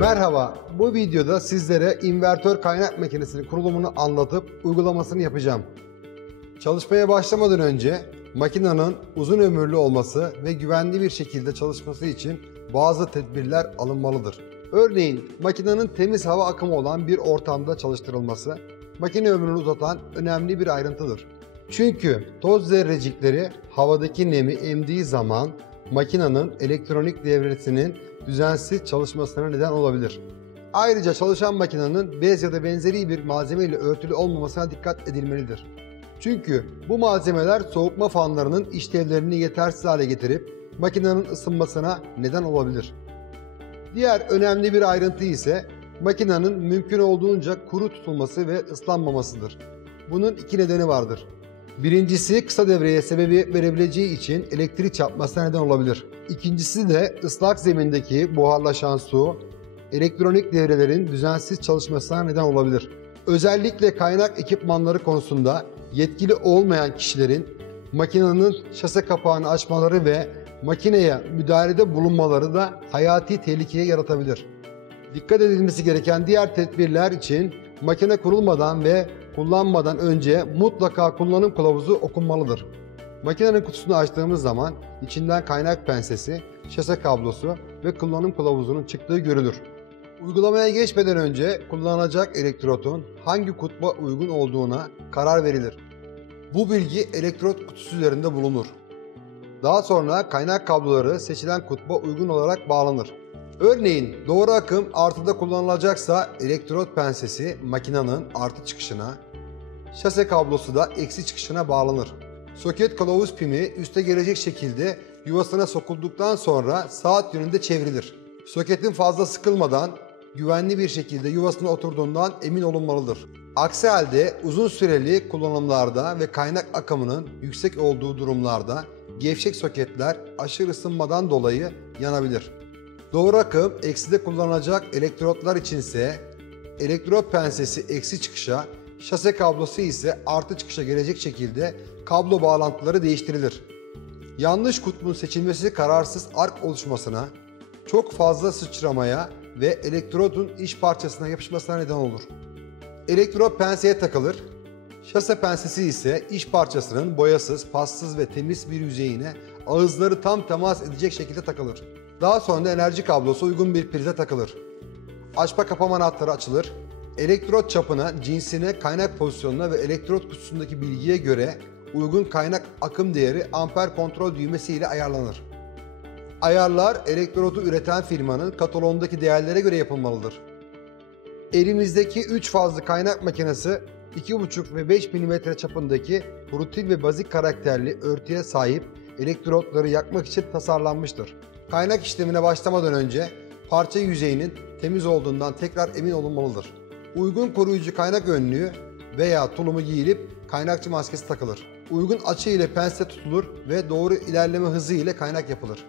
Merhaba, bu videoda sizlere invertör kaynak makinesinin kurulumunu anlatıp uygulamasını yapacağım. Çalışmaya başlamadan önce makinenin uzun ömürlü olması ve güvenli bir şekilde çalışması için bazı tedbirler alınmalıdır. Örneğin makinenin temiz hava akımı olan bir ortamda çalıştırılması, makine ömrünü uzatan önemli bir ayrıntıdır. Çünkü toz zerrecikleri havadaki nemi emdiği zaman makinenin elektronik devresinin düzensiz çalışmasına neden olabilir. Ayrıca çalışan makinenin bez ya da benzeri bir malzeme ile örtülü olmamasına dikkat edilmelidir. Çünkü bu malzemeler soğutma fanlarının işlevlerini yetersiz hale getirip makinenin ısınmasına neden olabilir. Diğer önemli bir ayrıntı ise makinenin mümkün olduğunca kuru tutulması ve ıslanmamasıdır. Bunun iki nedeni vardır. Birincisi kısa devreye sebebiyet verebileceği için elektrik çarpmasına neden olabilir. İkincisi de ıslak zemindeki buharlaşan su, elektronik devrelerin düzensiz çalışmasına neden olabilir. Özellikle kaynak ekipmanları konusunda yetkili olmayan kişilerin makinenin şase kapağını açmaları ve makineye müdahalede bulunmaları da hayati tehlikeye yaratabilir. Dikkat edilmesi gereken diğer tedbirler için makine kurulmadan ve kullanmadan önce mutlaka kullanım kılavuzu okunmalıdır. Makinenin kutusunu açtığımız zaman içinden kaynak pensesi, şase kablosu ve kullanım kılavuzunun çıktığı görülür. Uygulamaya geçmeden önce kullanılacak elektrotun hangi kutba uygun olduğuna karar verilir. Bu bilgi elektrot kutusu üzerinde bulunur. Daha sonra kaynak kabloları seçilen kutba uygun olarak bağlanır. Örneğin doğru akım artıda kullanılacaksa elektrot pensesi makinenin artı çıkışına, şase kablosu da eksi çıkışına bağlanır. Soket kılavuz pimi üste gelecek şekilde yuvasına sokulduktan sonra saat yönünde çevrilir. Soketin fazla sıkılmadan güvenli bir şekilde yuvasına oturduğundan emin olunmalıdır. Aksi halde uzun süreli kullanımlarda ve kaynak akımının yüksek olduğu durumlarda gevşek soketler aşırı ısınmadan dolayı yanabilir. Doğru akım ekside kullanılacak elektrotlar içinse elektrot pensesi eksi çıkışa, şase kablosu ise artı çıkışa gelecek şekilde kablo bağlantıları değiştirilir. Yanlış kutbun seçilmesi kararsız ark oluşmasına, çok fazla sıçramaya ve elektrodun iç parçasına yapışmasına neden olur. Elektrot penseye takılır. Şase pensesi ise iç parçasının boyasız, passız ve temiz bir yüzeyine ağızları tam temas edecek şekilde takılır. Daha sonra enerji kablosu uygun bir prize takılır. Açma kapama anahtarı açılır. Elektrot çapına, cinsine, kaynak pozisyonuna ve elektrot kutusundaki bilgiye göre uygun kaynak akım değeri amper kontrol düğmesi ile ayarlanır. Ayarlar elektrotu üreten firmanın kataloğundaki değerlere göre yapılmalıdır. Elimizdeki 3 fazlı kaynak makinesi 2,5 ve 5 mm çapındaki rutin ve bazik karakterli örtüye sahip elektrotları yakmak için tasarlanmıştır. Kaynak işlemine başlamadan önce parça yüzeyinin temiz olduğundan tekrar emin olunmalıdır. Uygun koruyucu kaynak önlüğü veya tulumu giyilip kaynakçı maskesi takılır. Uygun açı ile pense tutulur ve doğru ilerleme hızı ile kaynak yapılır.